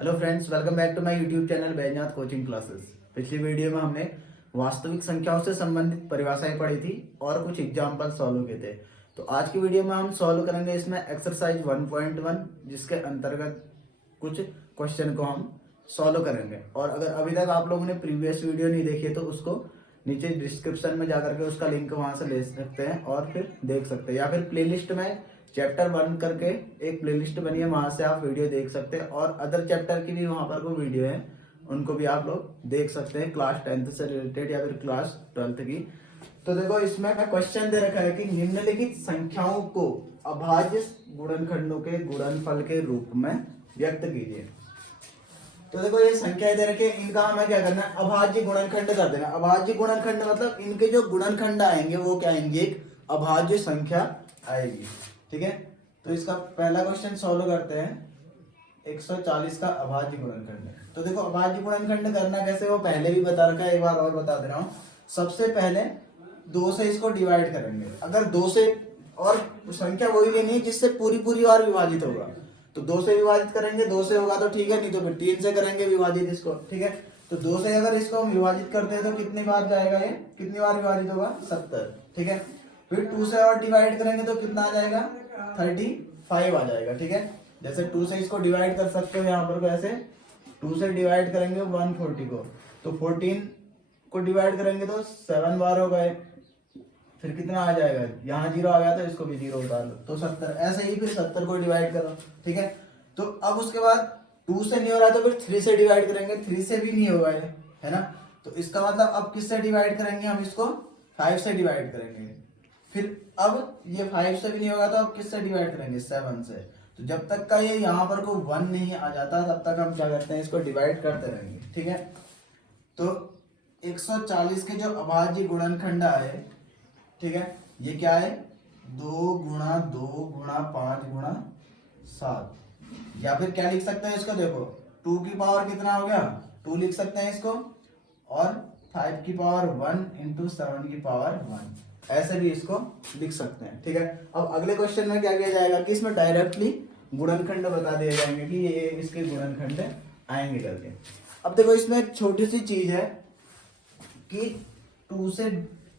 Hello friends, welcome back to my YouTube channel Baijnath coaching classes. पिछली video में हमने वास्तविक संख्याओं से संबंधित परिभाषाएं पढ़ी थी और कुछ एग्जाम्पल सॉल्व किए थे। तो आज की वीडियो में हम सॉल्व करेंगे इसमें एक्सरसाइज 1.1, जिसके अंतर्गत कुछ क्वेश्चन को हम सॉल्व करेंगे। और अगर अभी तक आप लोगों ने प्रीवियस वीडियो नहीं देखी है तो उसको नीचे डिस्क्रिप्शन में जाकर के उसका लिंक वहां से ले सकते हैं और फिर देख सकते हैं, या फिर प्लेलिस्ट में चैप्टर 1 करके एक प्लेलिस्ट बनी है, वहां से आप वीडियो देख सकते हैं। और अदर चैप्टर की भी वहां पर कोई वीडियो है, उनको भी आप लोग देख सकते हैं, क्लास 10th से रिलेटेड या फिर क्लास 12th की। तो देखो, इसमें क्वेश्चन दे रखा है कि निम्नलिखित संख्याओं को अभाज्य गुणनखंडों के गुणनफल के रूप में व्यक्त कीजिए। तो देखो, ये संख्या दे रखी है, इनका हमें क्या करना है, अभाज्य गुणनखंड कर देना। अभाज्य गुणनखंड मतलब इनके जो गुणनखंड आएंगे वो क्या आएंगे, एक अभाज्य संख्या आएगी। ठीक है, तो इसका पहला क्वेश्चन सॉल्व करते हैं। 140 का अभाज्य गुणनखंड। तो देखो, अभाज्य गुणनखंड करना कैसे, वो पहले भी बता रखा है, एक बार और बता दे रहा हूँ। सबसे पहले 2 से इसको डिवाइड करेंगे। अगर 2 से, और संख्या वही लेनी है जिससे पूरी पूरी बार विभाजित होगा, तो 2 से विभाजित करेंगे। 2 से होगा तो ठीक है, नहीं तो फिर 3 से करेंगे विभाजित इसको। ठीक है, तो 2 से अगर इसको हम विभाजित करते हैं तो कितनी बार जाएगा, ये कितनी बार विभाजित होगा, 70। ठीक है, फिर 2 से और डिवाइड करेंगे तो कितना आ जाएगा, 35 आ जाएगा। ठीक है, जैसे 2 से इसको डिवाइड कर सकते हो यहाँ पर, ऐसे 2 से डिवाइड करेंगे 140 को, तो 14 को डिवाइड करेंगे तो 7 बार हो गए। फिर कितना आ जाएगा, यहाँ 0 आ गया तो इसको भी 0 उतार लो, तो 70। ऐसे ही फिर 70 को डिवाइड करो। ठीक है, तो अब उसके बाद 2 से नहीं हो रहा तो फिर 3 से डिवाइड करेंगे। 3 से भी नहीं होगा है ना, तो इसका मतलब अब किससे डिवाइड करेंगे, हम इसको 5 से डिवाइड करेंगे। फिर अब ये 5 से भी नहीं होगा तो अब किससे डिवाइड करेंगे, 7 से। तो जब तक का ये यहाँ पर को 1 नहीं आ जाता तब तक हम क्या करते हैं, इसको डिवाइड करते रहेंगे। ठीक है, तो 140 के जो अभाज्य गुणनखंड आए, ठीक है, ये क्या है, 2 गुणा 2 गुणा 5 गुणा 7। या फिर क्या लिख सकते हैं इसको, देखो 2 की पावर कितना हो गया, 2 लिख सकते हैं इसको, और 5 की पावर 1 इंटू 7 की पावर 1, ऐसे भी इसको लिख सकते हैं। ठीक है, अब अगले क्वेश्चन में क्या किया जाएगा कि इसमें डायरेक्टली गुणनखंड बता दिए जाएंगे कि ये इसके गुणनखंड आएंगे करके। अब देखो, इसमें एक छोटी सी चीज है कि 2 से,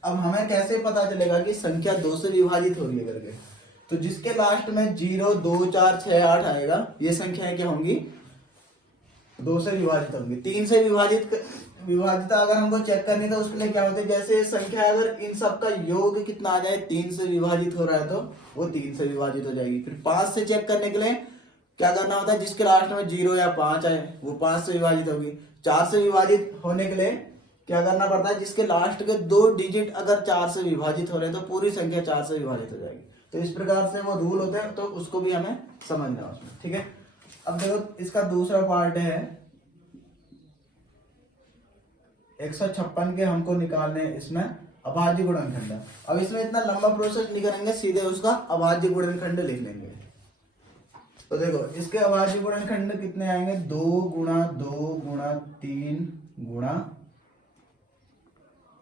अब हमें कैसे पता चलेगा कि संख्या 2 से विभाजित हो रही है करके। तो जिसके लास्ट में 0, 2, 4, 6, 8 आएगा, ये संख्याएं क्या होंगी, 2 से विभाजित होंगी। 3 से विभाजित अगर हमको चेक करनी तो उसके लिए क्या होता है, जैसे संख्या अगर इन सब का योग कितना आ जाए, 3 से विभाजित हो रहा है तो वो 3 से विभाजित हो जाएगी। फिर 5 से चेक करने के लिए क्या करना होता है, जिसके लास्ट में 0 या 5 आए वो 5 से विभाजित होगी। 4 से विभाजित होने के लिए क्या करना पड़ता है, जिसके लास्ट के 2 डिजिट अगर 4 से विभाजित हो रहे हैं तो पूरी संख्या 4 से विभाजित हो जाएगी। तो इस प्रकार से वो रूल होते हैं, तो उसको भी हमें समझना है उसमें। ठीक है, अब देखो, इसका दूसरा पार्ट है 156 के हमको निकालने, इसमें अभाज्य गुणनखंड। अब इसमें इतना लंबा प्रोसेस नहीं करेंगे, सीधे उसका अभाज्य गुणनखंड लिख लेंगे। तो देखो, इसके अभाज्य गुणनखंड कितने आएंगे, 2 गुणा 2 गुणा 3 गुणा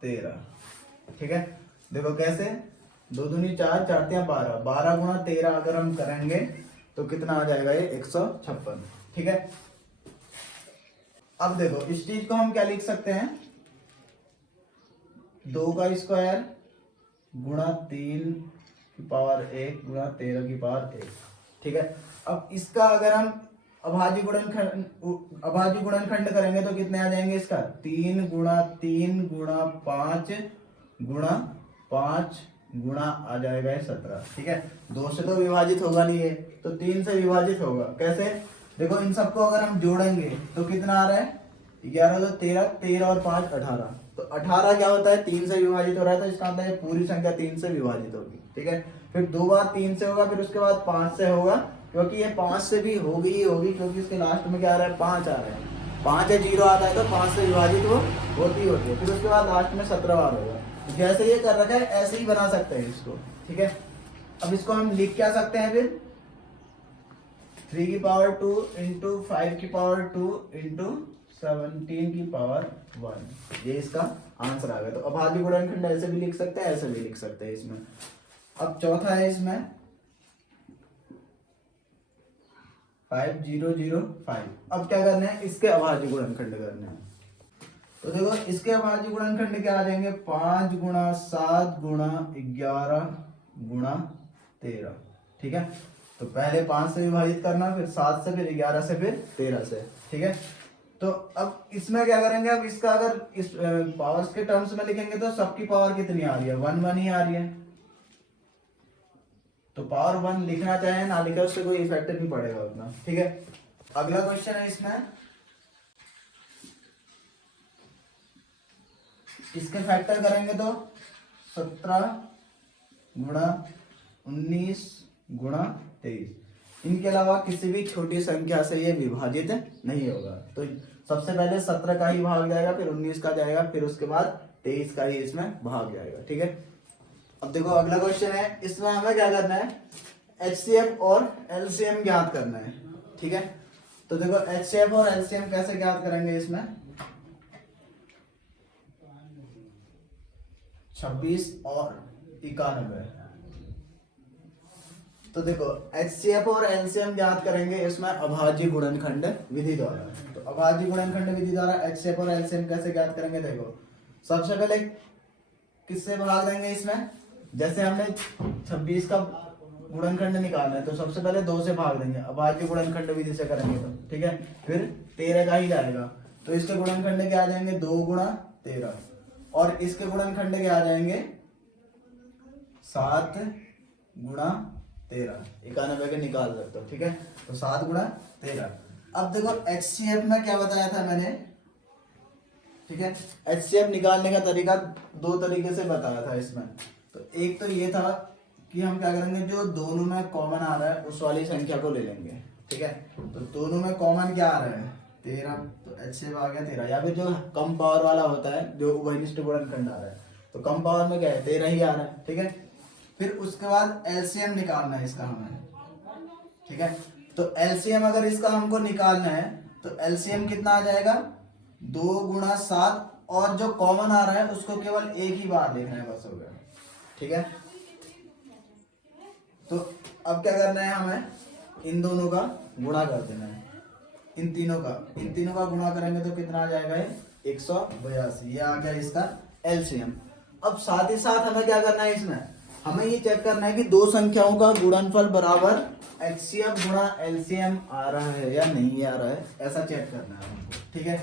13। ठीक है, देखो कैसे, 2 दूनी 4, 4 तियां 12, 12 गुणा 13 अगर हम करेंगे तो कितना आ जाएगा, ये 156। ठीक है, अब देखो, इस चीज को हम क्या लिख सकते हैं, 2 का स्क्वायर गुणा 3 की पावर 1 गुणा 13 की पावर 1। ठीक है, अब इसका अगर हम अभाज्य गुणनखंड करेंगे तो कितने आ जाएंगे, इसका 3 गुणा 3 गुणा 5 गुणा 5 गुणा आ जाएगा 17। ठीक है, 2 से तो विभाजित होगा नहीं है, तो 3 से विभाजित होगा। कैसे, देखो इन सबको अगर हम जोड़ेंगे तो कितना आ रहा है, 11 तो 13, 13 और 5 18। तो 18 क्या होता है, 3 से विभाजित हो रहा है, तो इसका मतलब है पूरी संख्या 3 से विभाजित होगी। ठीक है, फिर 2 बार 3 से होगा, फिर उसके बाद 5 से होगा, क्योंकि ये 5 से भी होगी ही होगी, क्योंकि इसके लास्ट में क्या आ रहा है, 5 आ रहा है। 5 या 0 आता है तो 5 से विभाजित वो होती है। फिर उसके बाद लास्ट में 17 बार होगा। तो जैसे ये कर रखा है ऐसे ही बना सकते हैं इसको। ठीक है, अब इसको हम लिख क्या सकते हैं, फिर 3 की पावर 2 इंटू 5 की पावर 2 इंटू 17 की पावर 1, ये इसका आंसर आ गया। तो अभाज्य गुणनखंड ऐसे भी लिख सकते हैं, ऐसे भी लिख सकते हैं इसमें। अब चौथा है इसमें 5005। अब क्या करना है, इसके अभाज्य गुणनखंड करने हैं। तो देखो इसके अभाज्य गुणनखंड क्या आ जाएंगे, 5 गुणा 7 गुणा 11 गुणा 13। ठीक है, तो पहले 5 से विभाजित करना, फिर 7 से, फिर 11 से, फिर 13 से। ठीक है, तो अब इसमें क्या करेंगे, अब इसका अगर इस पावर्स के टर्म्स में लिखेंगे तो सबकी पावर कितनी आ रही है, 1 1 ही आ रही है। तो पावर 1 लिखना चाहे ना लिखे उससे कोई इफेक्ट नहीं पड़ेगा उतना। ठीक है, अगला क्वेश्चन है इसमें, इसके फैक्टर करेंगे तो 17 गुणा 19 गुणा 23। इनके अलावा किसी भी छोटी संख्या से ये विभाजित नहीं होगा। तो सबसे पहले 17 का ही भाग जाएगा, फिर 19 का जाएगा, फिर उसके बाद 23 का ही इसमें भाग जाएगा। ठीक है, अब देखो अगला क्वेश्चन है, इसमें हमें क्या करना है, HCF और LCM ज्ञात करना है। ठीक है, तो देखो HCF और LCM कैसे ज्ञात करेंगे, इसमें 26 और 91। तो देखो HCF और LCM ज्ञात करेंगे इसमें अभाज्य गुणनखंड विधि द्वारा। तो अभाज्य गुणनखंड विधि द्वारा HCF और LCM कैसे ज्ञात करेंगे, देखो सबसे पहले किससे भाग देंगे, इसमें जैसे हमने 26 का गुणनखंड निकालना है तो सबसे पहले 2 से भाग देंगे, अभाज्य गुणनखंड विधि से करेंगे तो। ठीक है, फिर 13 का ही जाएगा, तो इसके गुणनखंड क्या आ जाएंगे, 2 गुणा 13, और इसके गुणनखंड क्या आ जाएंगे, 7 गुणा 13, 91 के निकाल सकते हो। ठीक है, तो 7 गुणा 13। अब देखो HCF में क्या बताया था मैंने, ठीक है, HCF निकालने का तरीका 2 तरीके से बताया था इसमें। तो एक तो ये था कि हम क्या करेंगे, जो दोनों में कॉमन आ रहा है उस वाली संख्या को ले लेंगे। ठीक है, तो दोनों में कॉमन क्या आ रहा है, 13, तो HCF आ गया 13। या फिर जो कम पावर वाला होता है, जो उभयनिष्ठ गुणनखंड आ रहा है, तो कम पावर में क्या है, 13 ही आ रहा है। ठीक है, फिर उसके बाद LCM निकालना है इसका हमें। ठीक है, तो LCM अगर इसका हमको निकालना है तो LCM कितना आ जाएगा, 2 गुणा 7, और जो कॉमन आ रहा है उसको केवल एक ही बार लिखना है, बस हो गया। ठीक है, तो अब क्या करना है, हमें इन दोनों का गुणा कर देना है, इन तीनों का गुणा करेंगे तो कितना आ जाएगा, 182। ये आ गया इसका LCM। अब साथ ही साथ हमें क्या करना है, इसमें हमें ये चेक करना है कि दो संख्याओं का गुणनफल बराबर HCF गुणा LCM आ रहा है या नहीं आ रहा है, ऐसा चेक करना है हमको। ठीक है,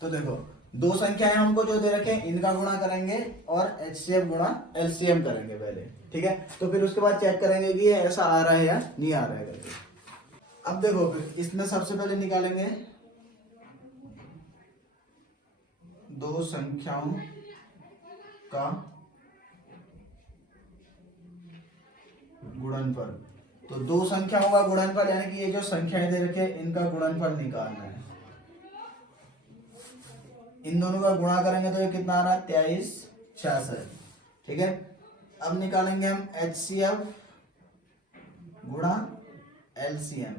तो देखो 2 संख्याएं हमको जो दे रखे हैं, इनका गुणा करेंगे और HCF गुणा LCM करेंगे पहले। ठीक है, तो फिर उसके बाद चेक करेंगे कि ये ऐसा आ रहा है या नहीं आ रहा है करके। अब देखो फिर इसमें सबसे पहले निकालेंगे 2 संख्याओं का गुणनफल। तो 2 संख्याओं का गुणनफल यानी कि ये जो संख्याएं दे रखे हैं इनका गुणनफल निकालना है। इन दोनों का गुणा करेंगे तो ये कितना आ रहा है, 23 66। ठीक है, अब निकालेंगे हम HCF गुणा LCM।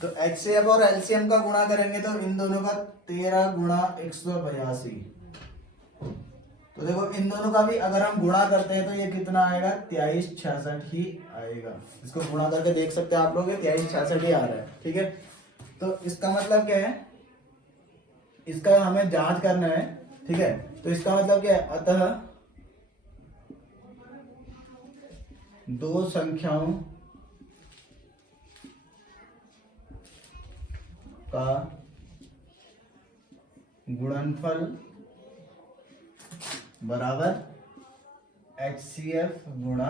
तो HCF और LCM का गुणा करेंगे तो इन दोनों का 13 गुणा 182। तो देखो इन दोनों का भी अगर हम गुणा करते हैं तो ये कितना आएगा, 23 66 ही आएगा। इसको गुणा करके देख सकते हैं आप लोग, 23 66 ही आ रहा है। ठीक है, तो इसका मतलब क्या है, इसका हमें जांच करना है। ठीक है, तो इसका मतलब क्या है, अतः 2 संख्याओं का गुणनफल बराबर HCF गुणा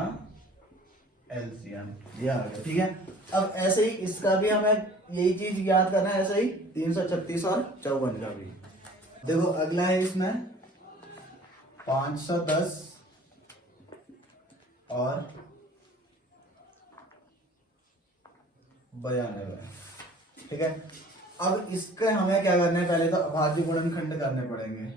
LCM, ये आ गया। ठीक है, अब ऐसे ही इसका भी हमें यही चीज याद करना है, ऐसे ही 336 और 54 का भी। देखो अगला है इसमें 510 और 92। ठीक है, अब इसके हमें क्या करना है, पहले तो अभाज्य गुणनखंड करने पड़ेंगे।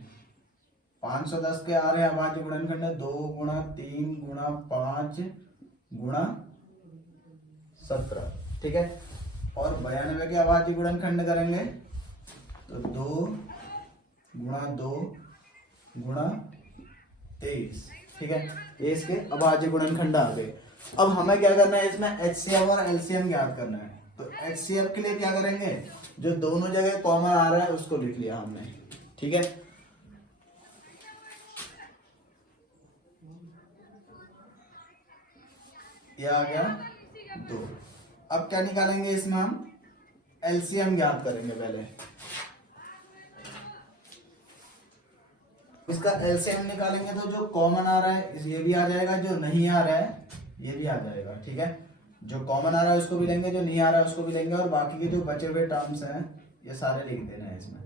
510 के आ रहे हैं अभाज्य गुणनखंड, 2 गुणा 3 गुणा 5 गुणा 17। ठीक है, और 92 के अभाज्य गुणनखंड करेंगे तो 2 गुणा 2 गुणा 23। ठीक है, ये इसके अभाज्य गुणनखंड आ गए। अब हमें क्या करना है, इसमें HCF और LCM ज्ञात करना है। तो HCF के लिए क्या करेंगे, जो दोनों जगह कॉमन आ रहा है उसको लिख लिया हमने, ठीक है। ये आ गया 2। अब क्या निकालेंगे इसमें, हम एलसीएम ज्ञात करेंगे पहले। इसका एलसीएम निकालेंगे तो जो कॉमन आ रहा है ये भी आ जाएगा, जो नहीं आ रहा है ये भी आ जाएगा, ठीक है। जो कॉमन आ रहा है उसको भी लेंगे, जो नहीं आ रहा है उसको भी लेंगे, और बाकी के जो बचे हुए टर्म्स हैं ये सारे लिख देना है इसमें।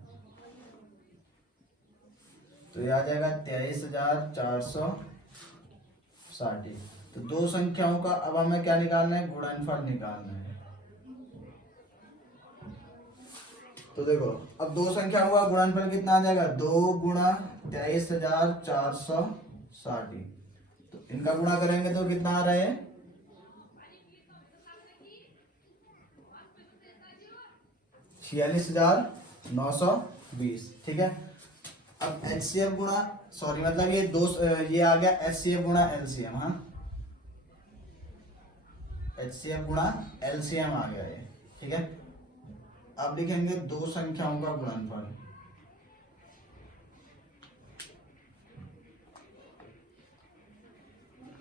तो ये आ जाएगा 23,460। तो दो संख्याओं का अब हमें क्या निकालना है, गुणनफल निकालना है। तो देखो अब दो संख्याओं का गुणनफल कितना आ जाएगा, 2 गुणा 23,460। तो इनका गुणा करेंगे तो कितना आ रहा है, 46,920, ठीक है। अब HCF गुणा सॉरी मतलब ये ये आ गया HCF गुणा LCM, हाँ HCF गुणा LCM आ गया ये, ठीक है। अब लिखेंगे दो संख्याओं का गुणनफल।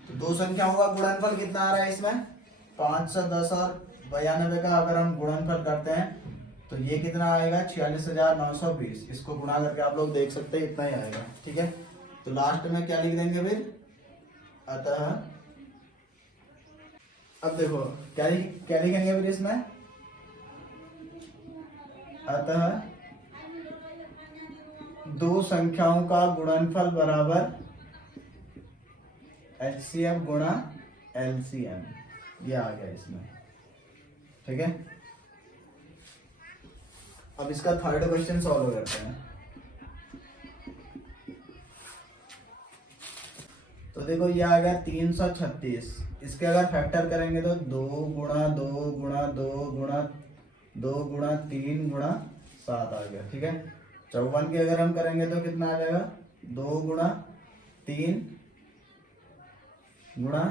तो दो संख्याओं का गुणनफल कितना आ रहा है इसमें, 510 और 92 का अगर हम गुणनफल करते हैं तो ये कितना आएगा, 46,920। इसको गुणा करके आप लोग देख सकते हैं इतना ही आएगा, ठीक है। तो लास्ट में क्या लिख देंगे फिर, अतः। अब देखो क्या लिखेंगे फिर इसमें, अतः दो संख्याओं का गुणनफल बराबर HCF गुणा LCM, ये आ गया इसमें, ठीक है। अब इसका थर्ड क्वेश्चन सॉल्व करते हैं। तो देखो ये आ गया 336। इसके अगर फैक्टर करेंगे तो 2 गुणा 2 गुणा 2 गुणा 2 गुणा 3 गुणा 7 आ गया, ठीक है। 54 की अगर हम करेंगे तो कितना आ जाएगा, 2 गुणा 3 गुणा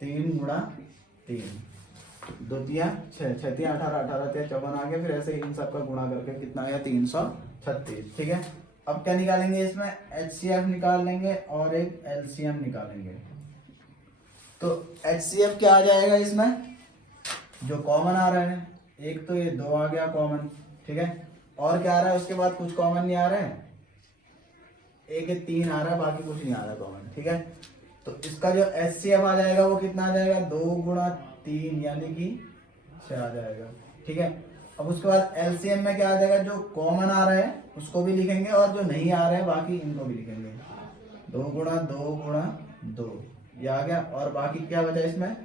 3 गुणा 3, 2 तिया 6, 6 तिया 18, 18 तिया 54 आ गया। फिर ऐसे इन सब का गुणा करके कितना आया, 336, ठीक है। अब क्या निकालेंगे इसमें, HCF निकाल लेंगे और एक LCM निकालेंगे। तो HCF क्या आ जाएगा इसमें, जो कॉमन आ रहा है, एक तो ये 2 आ गया कॉमन, ठीक है। और क्या आ रहा है उसके बाद, कुछ कॉमन नहीं आ रहा है, एक 3 आ रहा है, बाकी कुछ नहीं आ रहा कॉमन, ठीक है। तो इसका जो HCF आ जाएगा वो कितना आ जाएगा, 2 गुणा 3 यानी कि 6 आ जाएगा, ठीक है। अब उसके बाद LCM में क्या आ जाएगा, जो कॉमन आ रहा है उसको भी लिखेंगे और जो नहीं आ रहा है बाकी इनको भी लिखेंगे। 2 गुणा 2 गुणा 2 ये आ गया, और बाकी क्या बचा इसमें,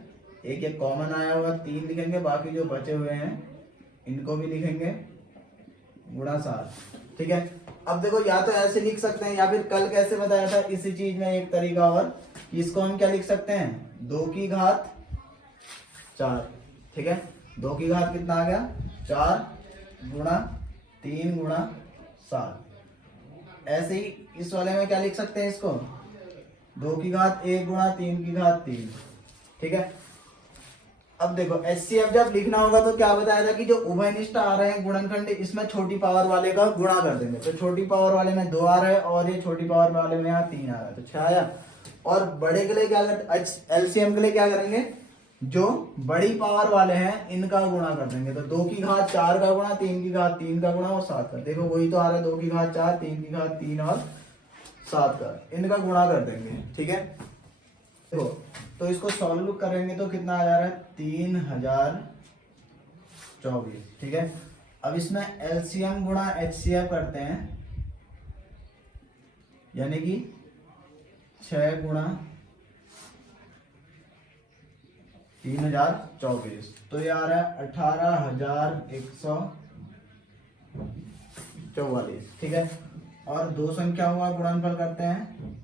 एक कॉमन आया हुआ 3 लिखेंगे, बाकी जो बचे हुए हैं इनको भी लिखेंगे, गुणा 7, ठीक है। अब देखो या तो ऐसे लिख सकते हैं, या फिर कल कैसे बताया था इसी चीज में एक तरीका और, इसको हम क्या लिख सकते हैं, 2 की घात 4, ठीक है। 2 की घात कितना आ गया, 4 गुणा 3 गुणा 7। ऐसे ही इस वाले में क्या लिख सकते हैं इसको, 2 की घात 1 गुणा 3 की घात 3, ठीक है। अब देखो HCF जब लिखना होगा तो क्या बताया था कि जो उभयनिष्ठ आ रहे हैं गुणनखंड, इसमें छोटी पावर वाले का गुणा कर देंगे। तो छोटी पावर वाले में 2 आ रहा है और ये छोटी पावर वाले में यहाँ 3 आ रहा है, तो 6 आया। और बड़े के लिए क्या LCM के लिए क्या करेंगे, जो बड़ी पावर वाले हैं इनका गुणा कर देंगे। तो 2 की घात 4 का गुणा, 3 की घात 3 का गुणा और 7 का, देखो वही तो आ रहा है, 2 की घात 4, 3 की घात 3 और 7 का, इनका गुणा कर देंगे, ठीक है। तो इसको सॉल्व करेंगे तो कितना आ जा रहा है, 3024, ठीक है। अब इसमें LCM गुणा HCF करते हैं, यानी कि 6 गुणा 3024, तो ये आ रहा है 18,144, ठीक है। और दो संख्याओं का गुणनफल करते हैं,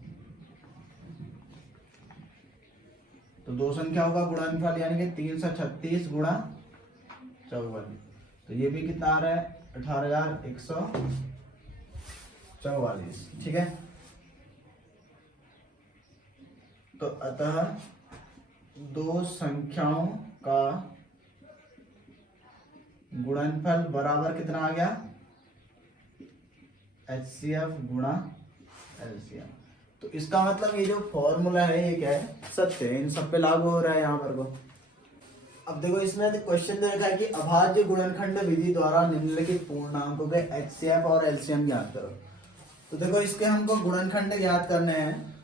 तो दो संख्याओं का गुणनफल यानी कि 336 गुणा 44, तो ये भी कितना आ रहा है, 18,144, ठीक है। तो अतः दो संख्याओं का गुणनफल बराबर कितना आ गया, HCF गुणा LCM। तो इसका मतलब ये जो फॉर्मूला है ये क्या है, सत्य है, इन सब पे लागू हो रहा है यहाँ पर को। अब देखो इसमें क्वेश्चन दे रखा है कि अभाज्य गुणनखंड विधि द्वारा निम्नलिखित पूर्णांकों के HCF और LCM ज्ञात करो। तो देखो इसके हमको गुणनखंड ज्ञात करने हैं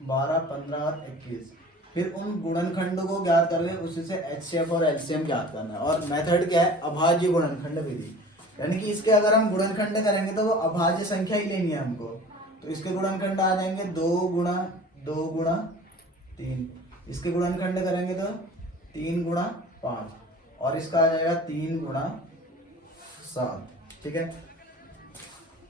12, 15 और 21। फिर उन गुणनखंडों को ज्ञात करके उसी से HCF और LCM ज्ञात करना है। और मेथड क्या है, अभाज्य गुणनखंड विधि, यानी कि इसके अगर हम गुणनखंड करेंगे तो वो अभाज्य संख्या ही लेनी है हमको। तो इसके गुणनखंड आ जाएंगे 2 गुणा 2 गुणा 3। इसके गुणनखंड करेंगे तो 3 गुणा 5, और इसका आ जाएगा 3 गुणा 7। ठीक है,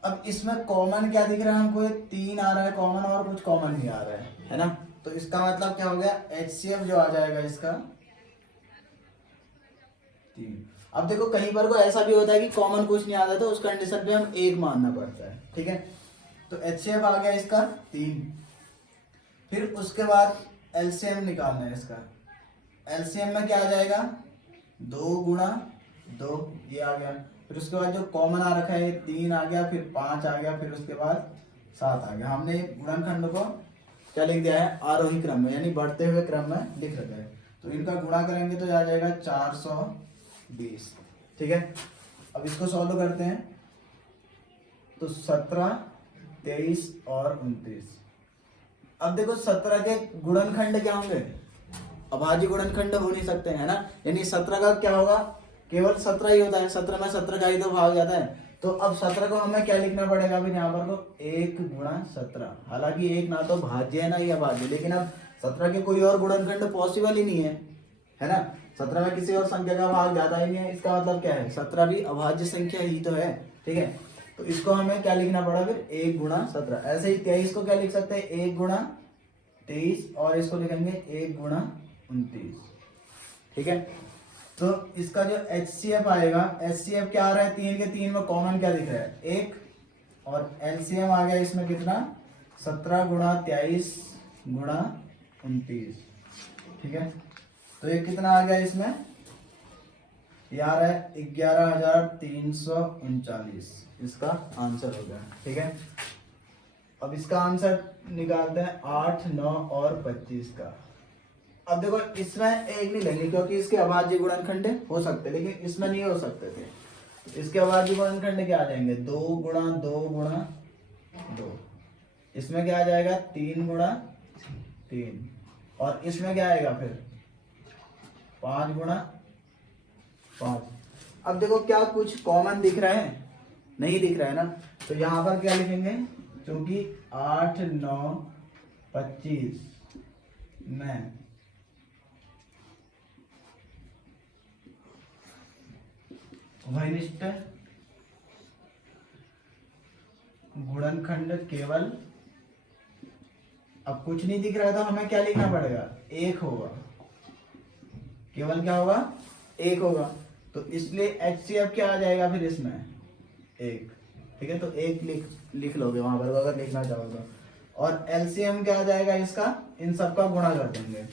अब इसमें कॉमन क्या दिख रहा है हमको, 3 आ रहा है कॉमन, और कुछ कॉमन नहीं आ रहा है ना। तो इसका मतलब क्या हो गया, HCF जो आ जाएगा इसका 3। अब देखो कहीं पर को ऐसा भी होता है कि कॉमन कुछ नहीं आता, तो उस कंडीशन पे हम 1 मानना पड़ता है। ठीक है, तो HCF आ गया इसका 3। फिर उसके बाद LCM निकालना है इसका। LCM में क्या आ जाएगा, 2 गुणा 2, ये आ गया। फिर उसके बाद जो कॉमन आ रखा है 3 आ गया, फिर 5 आ गया, फिर उसके बाद 7 आ गया। हमने गुणनखंड को क्या लिख दिया है, आरोही क्रम में, यानी बढ़ते हुए क्रम में लिख रखा है। तो इनका गुणा करेंगे तो आ जाएगा 420। ठीक है, अब इसको सॉल्व करते हैं। तो 17, 23 और 29। अब देखो 17 के गुणनखंड क्या होंगे, अभाज्य गुणनखंड हो नहीं सकते हैं ना, यानी 17 का क्या होगा, केवल 17 ही होता है। 17 में 17 का ही तो भाग जाता है। तो अब 17 को हमें क्या लिखना पड़ेगा अभी यहाँ पर, तो 1 गुणा 17। हालांकि 1 ना तो भाज्य है ना ये अभाज्य, लेकिन अब 17 के कोई और गुणनखंड पॉसिबल ही नहीं है ना। 17 में किसी और संख्या का भाग जाता ही नहीं है, इसका मतलब क्या है, 17 भी अभाज्य संख्या ही तो है। ठीक है, तो इसको हमें क्या लिखना पड़ा फिर, 1 गुणा 17। ऐसे ही 23 को क्या लिख सकते हैं, 1 गुणा 23, और इसको लिखेंगे 1 गुणा 29। ठीक है, तो इसका जो HCF आएगा, HCF क्या आ रहा है, 3 के 3 में कॉमन क्या दिख रहा है, 1, और LCM आ गया इसमें कितना, 17 गुणा 23 गुणा 29। ठीक है, तो ये कितना आ गया इसमें, ये आ रहा है 11,339। इसका आंसर हो गया। ठीक है, अब इसका आंसर निकालते हैं 8, 9 और 25 का। अब देखो इसमें एक नहीं लेंगे क्योंकि इसके अभाज्य गुणनखंड हो सकते, लेकिन इसमें नहीं हो सकते थे। इसके अभाज्य गुणनखंड क्या आ जाएंगे, 2 गुणा 2 गुणा 2। इसमें क्या आ जाएगा, 3 गुणा 3, और इसमें क्या आएगा फिर 5 गुणा 5। अब देखो क्या कुछ कॉमन दिख रहा है, नहीं दिख रहा है ना। तो यहाँ पर क्या लिखेंगे, क्योंकि 8, 9, 25 में वनिष्ठ गुणनखंड केवल, अब कुछ नहीं दिख रहा है तो हमें क्या लिखना पड़ेगा, 1 होगा, केवल क्या होगा, 1 होगा। तो इसलिए HCF क्या आ जाएगा फिर इसमें, 1। ठीक है, तो 1 लिख लोगे वहां पर अगर लिखना चाहोगे। और LCM क्या आ जाएगा इसका, इन सबका गुणा कर देंगे,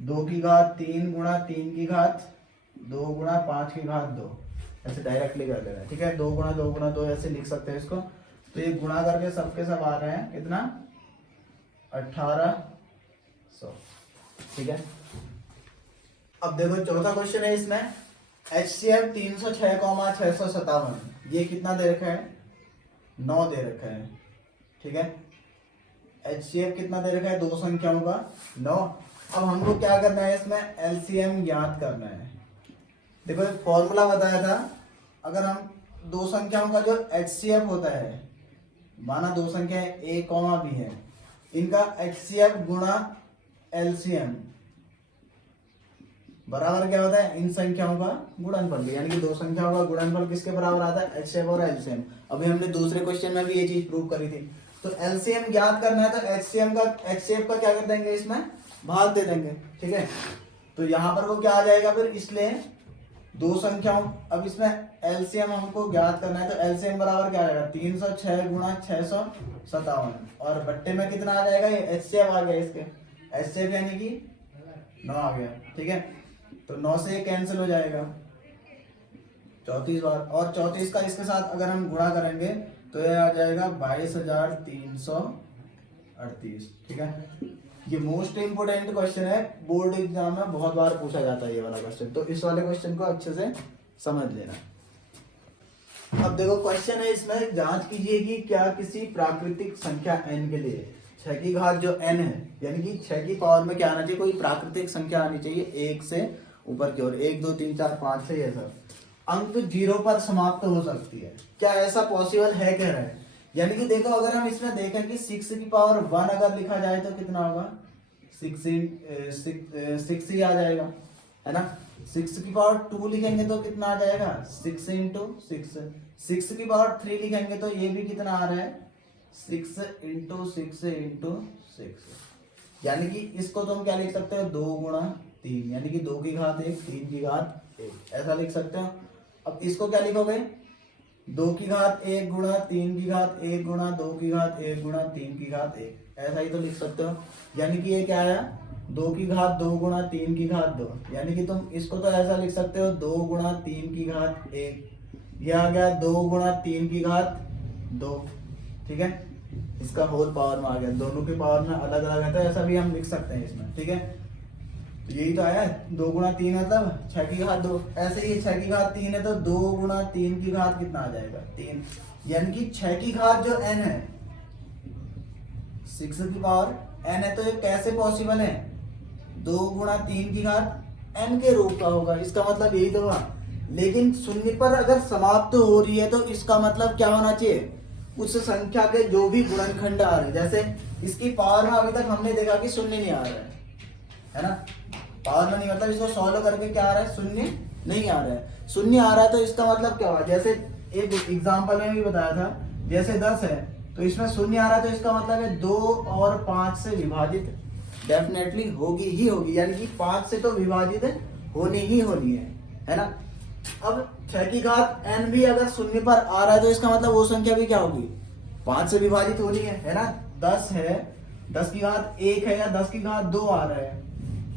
2 की घात 3 गुणा 3 की घात 2 गुणा 5 की घात 2, ऐसे डायरेक्टली कर देना है। ठीक है, 2 गुणा 2 गुणा 2 ऐसे लिख सकते हैं इसको। तो ये गुणा करके सबके सब आ रहे हैं कितना, 1800। ठीक है, अब देखो चौथा क्वेश्चन है इसमें, HCF 306,657, ये कितना दे रखा है, 9 दे रखा है। ठीक है, HCF कितना दे रखा है, 2 संख्याओं का 9। अब हमको क्या करना है, इसमें LCM ज्ञात करना है। देखो एक फॉर्मूला बताया था, अगर हम 2 संख्याओं का जो HCF होता है, माना 2 संख्या A, B है, इनका HCF गुणा LCM बराबर क्या होता है, इन संख्याओं का गुणनफल। यानी कि 2 संख्याओं का गुणनफल किसके बराबर आता है, HCF और LCM। अभी हमने दूसरे क्वेश्चन में भी ये चीज प्रूव करी थी। तो LCM ज्ञात करना है तो HCF का क्या कर देंगे, इसमें भाग दे देंगे। ठीक है, तो यहाँ पर वो क्या आ जाएगा फिर, इसलिए 2 संख्याओं, अब इसमें LCM हमको ज्ञात करना है तो LCM बराबर क्या आएगा, 306 गुणा 657, और बट्टे में कितना आ जाएगा, ये HCF आ गया, इसके HCF यानी कि 9 आ गया। ठीक है, तो 9 से ये कैंसिल हो जाएगा 34 बार, और 34 का इसके साथ अगर हम गुणा करेंगे तो ये आ जाएगा 22,338। ठीक है, ये मोस्ट इंपोर्टेंट क्वेश्चन है, बोर्ड एग्जाम में बहुत बार पूछा जाता है ये वाला क्वेश्चन, तो इस वाले क्वेश्चन को अच्छे से समझ लेना। अब देखो क्वेश्चन है, इसमें जांच कीजिए कि क्या किसी प्राकृतिक संख्या n के लिए 6 की घात जो n है, यानी कि 6 की पावर में क्या आना चाहिए, कोई प्राकृतिक संख्या आनी चाहिए 1 से ऊपर की ओर, 1 2 3 4 5 से ये सब अंक 0 पर समाप्त हो सकती है। क्या ऐसा पॉसिबल है, कह रहे हैं। यानी कि देखो अगर हम इसमें देखें कि 6 की पावर 1 अगर लिखा जाए तो कितना होगा, 6 ही आ जाएगा, है ना। 6 की पावर 2 लिखेंगे तो कितना आ जाएगा, 6 इंटू 6। 6 की पावर 3 लिखेंगे तो ये भी कितना आ रहा है, 6 इंटू 6 इंटू 6। यानी कि इसको तो हम क्या लिख सकते हैं, 2 गुणा 3, यानी कि 2 की घात 1 3 की घात 1, ऐसा लिख सकते हो। अब इसको क्या लिखोगे, 2 की घात 1 गुणा 3 की घात 1 गुणा 2 की घात 1 गुणा 3 की घात 1, ऐसा ही तो लिख सकते हो। यानी कि ये क्या आया, 2 की घात 2 गुणा 3 की घात 2, यानी कि तुम इसको तो ऐसा लिख सकते हो 2 गुणा 3 की घात 1, ये आ गया 2 गुणा 3 की घात 2। ठीक है, इसका होल पावर में आ गया, दोनों के पावर में अलग अलग है तो ऐसा भी हम लिख सकते हैं इसमें। ठीक है, तो यही तो आया 2 गुणा 3 मतलब 6 की घात 2, ऐसे ही 6 की घात 3 है तो 2 गुणा 3 की घात कितना आ जाएगा, 3। यानी कि 6 की घात जो n है, 6 की पावर n है, तो ये कैसे पॉसिबल है, 2 गुणा 3 की घात n के रूप का होगा, इसका मतलब यही तो हुआ। लेकिन शून्य पर अगर समाप्त हो रही है तो इसका मतलब क्या होना चाहिए, उस संख्या के जो भी गुणनखंड आ रहे हैं, जैसे इसकी पावर में अभी तक हमने देखा कि शून्य नहीं आ रहा है ना, पावर में नहीं, मतलब इसको सॉल्व करके क्या आ रहा है, शून्य नहीं आ रहा है। शून्य आ रहा है तो इसका मतलब क्या हुआ, जैसे एक एग्जांपल में भी बताया था, जैसे 10 है तो इसमें शून्य आ रहा है तो इसका मतलब है 2 और 5 से विभाजित डेफिनेटली होगी ही होगी, यानी कि 5 से तो विभाजित होनी ही होनी है ना। अब 6 की घात n भी अगर शून्य पर आ रहा है तो इसका मतलब वो संख्या भी क्या होगी, 5 से विभाजित होनी है ना। 10 है, 10 की घात 1 है या 10 की घात 2 आ रहा है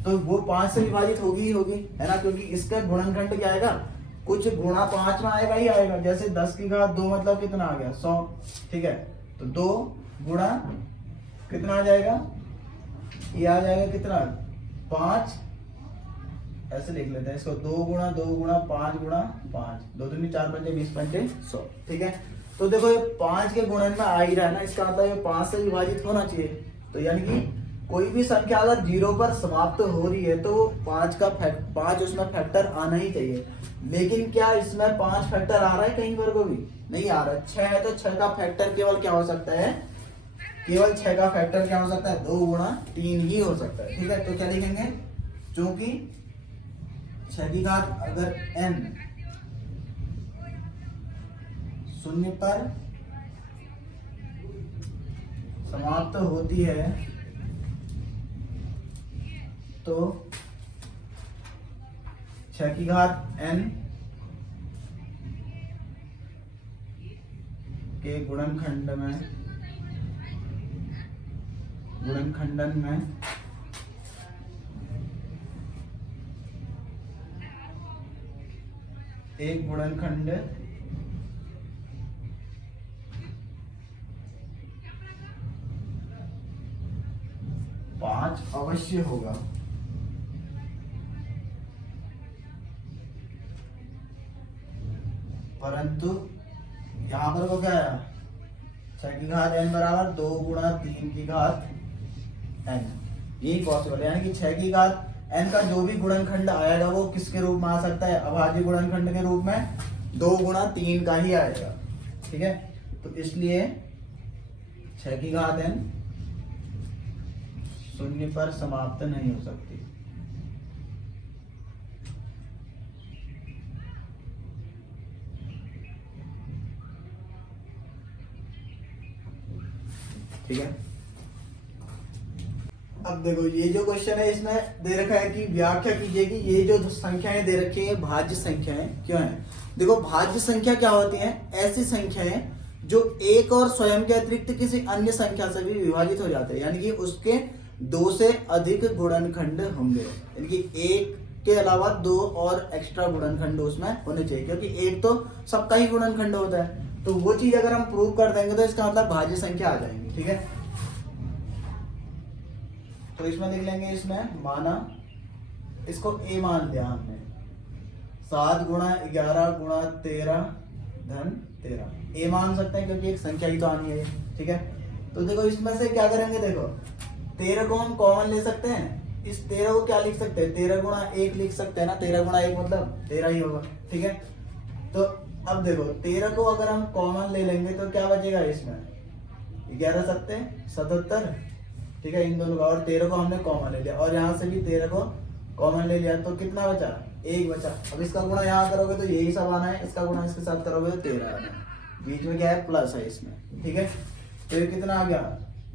तो वो 5 से विभाजित होगी ही होगी, है ना, क्योंकि इसका गुणनखंड क्या आएगा, कुछ गुणा 5 में आएगा ही आएगा। जैसे 10 की घात 2 मतलब कितना आ गया, 100। ठीक है, तो 2 गुणा कितना आ जाएगा, ये आ जाएगा कितना, 5, ऐसे लिख लेते हैं इसको, 2 गुणा 2 गुणा 5 गुणा 5, 2 दूनी 4 पंजे 20 पंजे 100। ठीक है, तो देखो ये 5 के गुणन में आ ही रहा है ना, इसका मतलब ये 5 से विभाजित होना चाहिए। तो यानी कि कोई भी संख्या अगर 0 पर समाप्त हो रही है तो 5 उसमें फैक्टर आना ही चाहिए। लेकिन क्या इसमें 5 फैक्टर आ रहा है कहीं पर को भी नहीं आ रहा है। 6 है तो 6 का फैक्टर केवल क्या हो सकता है, केवल 6 का फैक्टर क्या हो सकता है, 2 गुणा 3 ही हो सकता है। ठीक है, तो क्या लिखेंगे, क्योंकि 6 की घात अगर n शून्य पर समाप्त होती है तो 6 की घात n के गुणनखंडन में एक गुणनखंड पांच अवश्य होगा। परंतु यहाँ पर को क्या है, 6 की घात n बराबर 2 गुणा 3 की घात n, यही पॉसिबल है। यानी कि 6 की घात n का जो भी गुणनखंड आएगा वो किसके रूप में आ सकता है, अभाज्य गुणनखंड के रूप में 2 गुणा 3 का ही आएगा। ठीक है, तो इसलिए 6 की घात n शून्य पर समाप्त नहीं हो सकती। ठीक है, अब देखो ये जो क्वेश्चन है इसमें दे रखा है कि व्याख्या कीजिए कि ये जो संख्याएं दे रखी है भाज्य संख्याएं क्यों है। देखो भाज्य संख्या क्या होती है, ऐसी संख्याएं जो एक और स्वयं के अतिरिक्त किसी अन्य संख्या से भी विभाजित हो जाते हैं, यानी कि उसके 2 से अधिक गुणनखंड होंगे। यानी कि 1 के अलावा 2 और एक्स्ट्रा गुणनखंड उसमें होने चाहिए, क्योंकि एक तो सबका ही गुणनखंड होता है। तो वो चीज अगर हम प्रूव कर देंगे तो इसका मतलब भाज्य संख्या आ जाएंगी। ठीक है, तो इसमें लिख लेंगे, इसमें माना, इसको ए मान लिया हमने, 7 गुणा 11 गुणा 13 धन 13 ए मान सकते हैं, क्योंकि एक संख्या ही तो आनी है। ठीक है, तो देखो इसमें से क्या करेंगे, देखो 13 को हम कॉमन ले सकते हैं, इस 13 को क्या लिख सकते हैं, 13 गुणा 1 लिख सकते हैं ना, 13 गुणा 1 मतलब 13 ही होगा। ठीक है, तो अब देखो 13 को अगर हम कॉमन ले लेंगे तो क्या बचेगा इसमें, 11 सत्ते 77। ठीक है, इन दोनों का, और 13 को हमने कॉमन ले लिया, और यहाँ से भी 13 को कॉमन ले लिया, तो कितना बचा, 1 बचा। अब इसका गुणा यहाँ करोगे तो यही सब आना है, इसका गुणा इसके साथ करोगे तो 13 आना है, बीच में क्या है, प्लस है इसमें। ठीक है, तो ये कितना आ गया,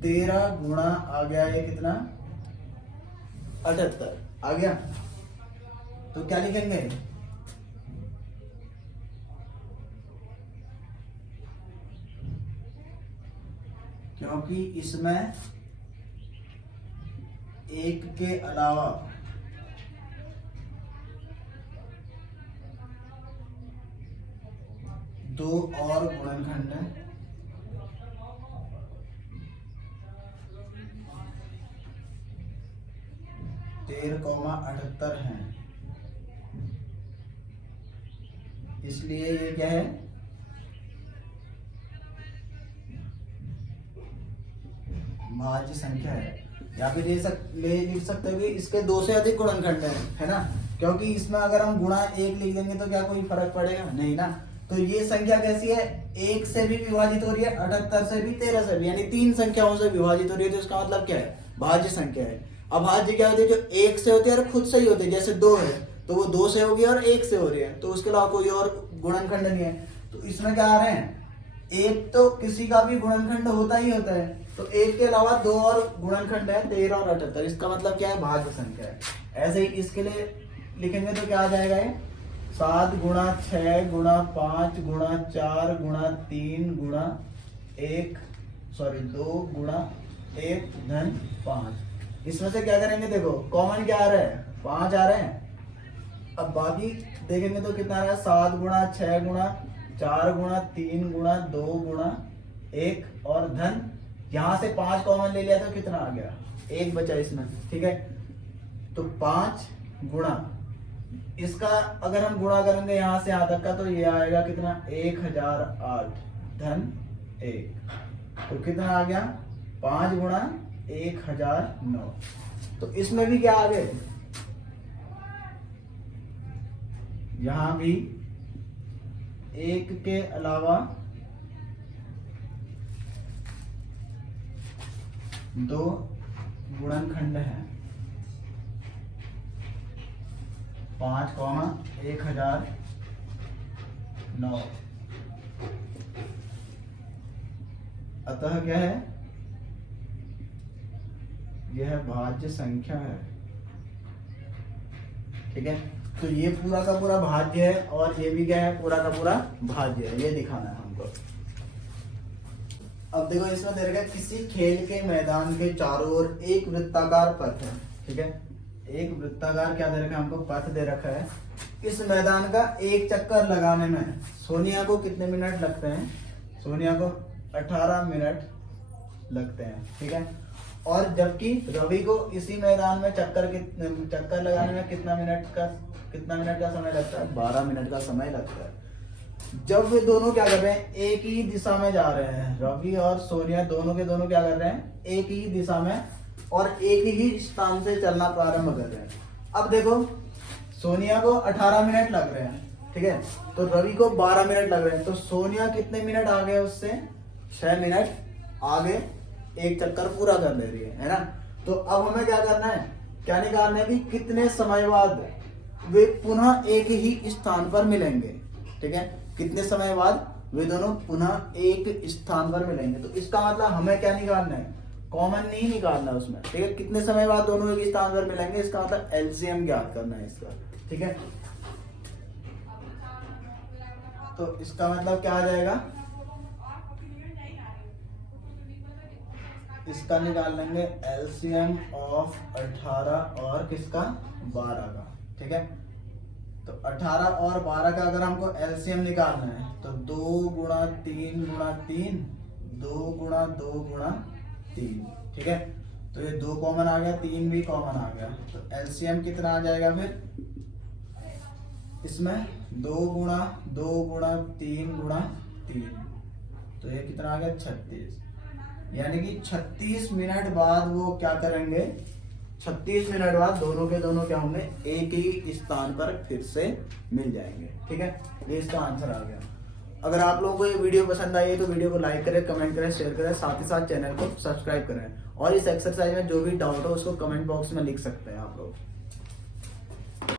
13 गुणा आ गया ये कितना, 78 आ गया। तो क्या लिखेंगे, क्योंकि इसमें 1 के अलावा 2 और गुणनखंड है, 13,78 है, इसलिए ये क्या है, भाज्य संख्या है। या फिर ले लिख सकते हो कि इसके 2 से अधिक गुणनखंड है ना, क्योंकि इसमें अगर हम गुणा 1 लिख देंगे तो क्या कोई फर्क पड़ेगा नहीं ना। तो ये संख्या कैसी है, 1 से भी विभाजित हो रही है, 78 से भी, 13 से भी, यानी 3 संख्याओं से विभाजित हो रही है। तो इसका मतलब क्या है, भाज्य संख्या है। अब भाज्य क्या होती है, जो 1 से होती है और खुद से ही होती है, जैसे 2 है तो वो 2 से होगी और 1 से हो रही है, तो उसके अलावा कोई और गुणनखंड नहीं है। तो इसमें क्या आ रहे हैं, एक तो किसी का भी गुणनखंड होता ही होता है, तो 1 के अलावा 2 और गुणनखंड है, 13 और 78, इसका मतलब क्या है, भाज्य संख्या है। ऐसे ही इसके लिए लिखेंगे तो क्या आ जाएगा, ये 7 गुणा 6 गुणा 5 गुणा 4 गुणा 3 गुणा 2 गुणा 1 धन 5। इसमें से क्या करेंगे, देखो कॉमन क्या आ रहा है, 5 आ रहे हैं। अब बाकी देखेंगे तो कितना आ रहा है, 7 गुणा 6 गुणा 4 गुणा 3 गुणा 2 गुणा 1 और धन, यहां से 5 कॉमन ले लिया तो कितना आ गया, 1 बचा इसमें। ठीक है, तो 5 गुणा, इसका अगर हम गुणा करेंगे यहां से यहां तक का, तो ये आएगा कितना, 1008 धन 1, तो कितना आ गया, 5 गुणा 1009। तो इसमें भी क्या आ गए, यहां भी 1 के अलावा 2 गुणनखंड है, 5,1009। अतः क्या है, यह भाज्य संख्या है। ठीक है, तो ये पूरा का पूरा भाज्य है, और ये भी क्या है, पूरा का पूरा भाज्य है, ये दिखाना है हमको। अब देखो इसमें दे रखा है, किसी खेल के मैदान के चारों ओर एक वृत्ताकार पथ है। ठीक है, एक वृत्ताकार क्या दे रखा है हमको, पथ दे रखा है। इस मैदान का एक चक्कर लगाने में सोनिया को कितने मिनट लगते हैं, सोनिया को 18 मिनट लगते हैं। ठीक है, और जबकि रवि को इसी मैदान में चक्कर लगाने में कितना मिनट का समय लगता है, 12 मिनट का समय लगता है। जब वे दोनों क्या कर रहे हैं, एक ही दिशा में जा रहे हैं, रवि और सोनिया दोनों के दोनों क्या कर रहे हैं, एक ही दिशा में और एक ही स्थान से चलना प्रारंभ कर रहे हैं। अब देखो सोनिया को 18 मिनट लग रहे हैं, ठीक है, तो रवि को 12 मिनट लग रहे हैं, तो सोनिया कितने मिनट आगे उससे, 6 मिनट आगे एक चक्कर पूरा कर ले रही है ना। तो अब हमें क्या करना है, क्या निकालना है कि कितने समय बाद वे पुनः एक ही स्थान पर मिलेंगे। ठीक है, कितने समय बाद वे दोनों पुनः एक स्थान पर मिलेंगे। तो इसका मतलब हमें क्या निकालना है, कॉमन नहीं निकालना उसमें। ठीक है, कितने समय बाद दोनों एक स्थान पर मिलेंगे, इसका मतलब एलसीएम ज्ञात करना है इसका। ठीक है, तो इसका मतलब क्या आ जाएगा, इसका निकाल लेंगे एलसीएम ऑफ 18 और किसका, 12 का। ठीक है। तो 18 और 12 का अगर हमको एलसीएम निकालना है तो 2 गुणा 3 गुणा 3, 2 गुणा 2 गुणा 3, ठीक है। तो ये 2 कॉमन आ गया, 3 भी कॉमन आ गया, तो एलसीएम कितना आ जाएगा फिर इसमें 2 गुणा 2 गुणा 3 गुणा 3, तो ये कितना आ गया 36। यानी कि 36 मिनट बाद वो क्या करेंगे, 36 मिनट बाद दोनों के दोनों क्या होंगे, एक ही स्थान पर फिर से मिल जाएंगे, ठीक है। ये इसका आंसर आ गया। अगर आप लोगों को ये वीडियो पसंद आई है तो वीडियो को लाइक करें, कमेंट करें, शेयर करें, साथ ही साथ चैनल को सब्सक्राइब करें। और इस एक्सरसाइज में जो भी डाउट हो उसको कमेंट बॉक्स में लिख सकते हैं आप लोग।